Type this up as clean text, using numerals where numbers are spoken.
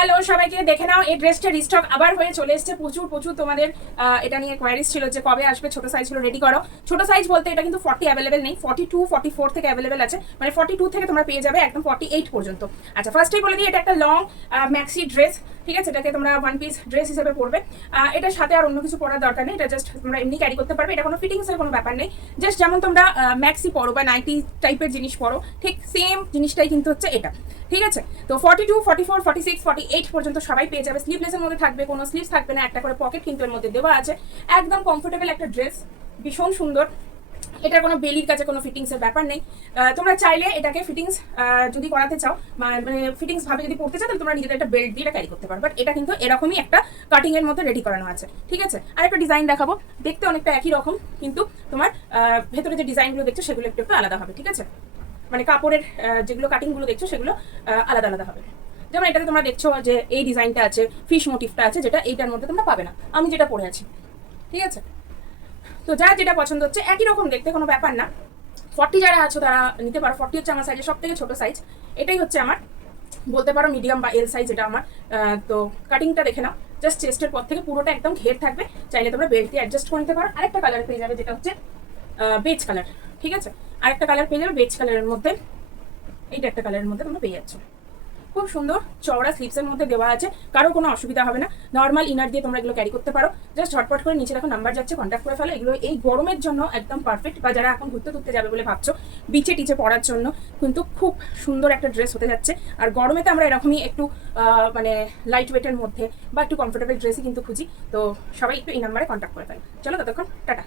Hello সবাইকে, দেখে নাও এই ড্রেসটা রিস্টক আবার হয়ে চলে এসেছে। প্রচুর প্রচুর তোমাদের এটা নিয়ে কোয়ারিজ ছিল যে কবে আসবে, ছোট সাইজগুলো রেডি করো। ছোট সাইজ বলতে এটা কিন্তু 40 অ্যাভেলেবেল নেই, 42 44 থেকে অ্যাভেলেবেল আছে, মানে 42 থেকে তোমরা পেয়ে যাবে একদম 48 পর্যন্ত। আচ্ছা, ফার্স্টেই বলে দিই এটা একটা লং ম্যাক্সি ড্রেস, ঠিক আছে? এটাকে তোমরা ওয়ান পিস ড্রেস হিসেবে পরবে। এটার সাথে আর অন্য কিছু পরার দরকার নেই, এটা জাস্ট তোমরা এমনি ক্যারি করতে পারবে। এটা কোনো ফিটিংসের কোনো ব্যাপার নেই, জাস্ট যেমন তোমরা ম্যাক্সি পরো বা নাইটি টাইপের জিনিস পরো, ঠিক সেম জিনিসটাই কিন্তু হচ্ছে এটা, ঠিক আছে? তো 42 44 46 48 পর্যন্ত সবাই পেয়ে যাবে। স্লিভলেসের মধ্যে থাকবে, কোনো স্লিভস থাকবে না, একটা করে পকেট কিন্তু এর মধ্যে দেওয়া আছে। একদম কমফোর্টেবল একটা ড্রেস, ভীষণ সুন্দর। এটার কোনো বেলির কাছে কোনো ফিটিংসের ব্যাপার নেই। তোমরা চাইলে এটাকে ফিটিংস যদি করাতে চাও, মানে ফিটিংস ভাবে যদি পড়তে চাও, তাহলে তোমরা নিজেদের একটা বেল্ট দিয়ে এটা ক্যারি করতে পারো। বাট এটা কিন্তু এরকমই একটা কাটিং এর মধ্যে রেডি করানো আছে, ঠিক আছে? আর একটা ডিজাইন দেখাবো, দেখতে অনেকটা একই রকম, কিন্তু তোমার ভেতরে যে ডিজাইনগুলো দেখছো সেগুলো একটু একটু আলাদা হবে, ঠিক আছে? মানে কাপড়ের যেগুলো কাটিংগুলো দেখছো সেগুলো আলাদা আলাদা হবে। যেমন এটাতে তোমরা দেখছো যে এই ডিজাইনটা আছে, ফিশ মোটিভটা আছে, যেটা এইটার মধ্যে তোমরা পাবে না, আমি যেটা পরে আছি, ঠিক আছে? তো যার যেটা পছন্দ হচ্ছে একই রকম দেখতে, কোনো ব্যাপার না। 40 যারা আছো তারা নিতে পারো। 40 হচ্ছে আমার সাইজের সব থেকে ছোট সাইজ, এটাই হচ্ছে আমার বলতে পারো মিডিয়াম বা এল সাইজ, এটা আমার। তো কাটিংটা দেখে নাও, জাস্ট চেস্টের পর থেকে পুরোটা একদম ঘের থাকবে, চাইলে তোমরা বেল্ট দিয়ে অ্যাডজাস্ট করে নিতে পারো। আরেকটা কালার পেয়ে যাবে যেটা হচ্ছে বেজ কালার, ঠিক আছে? আরেকটা কালার পেয়ে যাবে বেজ কালারের মধ্যে, এইটা একটা কালারের মধ্যে তোমরা পেয়ে যাচ্ছ। খুব সুন্দর চওড়া স্লিভসের মধ্যে দেওয়া আছে, কারো কোনো অসুবিধা হবে না। নর্মাল ইনার দিয়ে তোমরা এগুলো ক্যারি করতে পারো। জাস্ট ঝটপট করে নিচে দেখো নাম্বার যাচ্ছে, কন্ট্যাক্ট করে ফেলো। এগুলো এই গরমের জন্য একদম পারফেক্ট, বা যারা এখন ঘুরতে ঘুরতে যাবে বলে ভাবছো, বিচে টিচে পরার জন্য কিন্তু খুব সুন্দর একটা ড্রেস হতে যাচ্ছে। আর গরমে তো আমরা এরকমই একটু মানে লাইট ওয়েটের মধ্যে বা একটু কমফোর্টেবল ড্রেসই কিন্তু খুঁজি। তো সবাই একটু এই নাম্বারে কন্ট্যাক্ট করে ফেলো। চলো ততক্ষণ টাটা।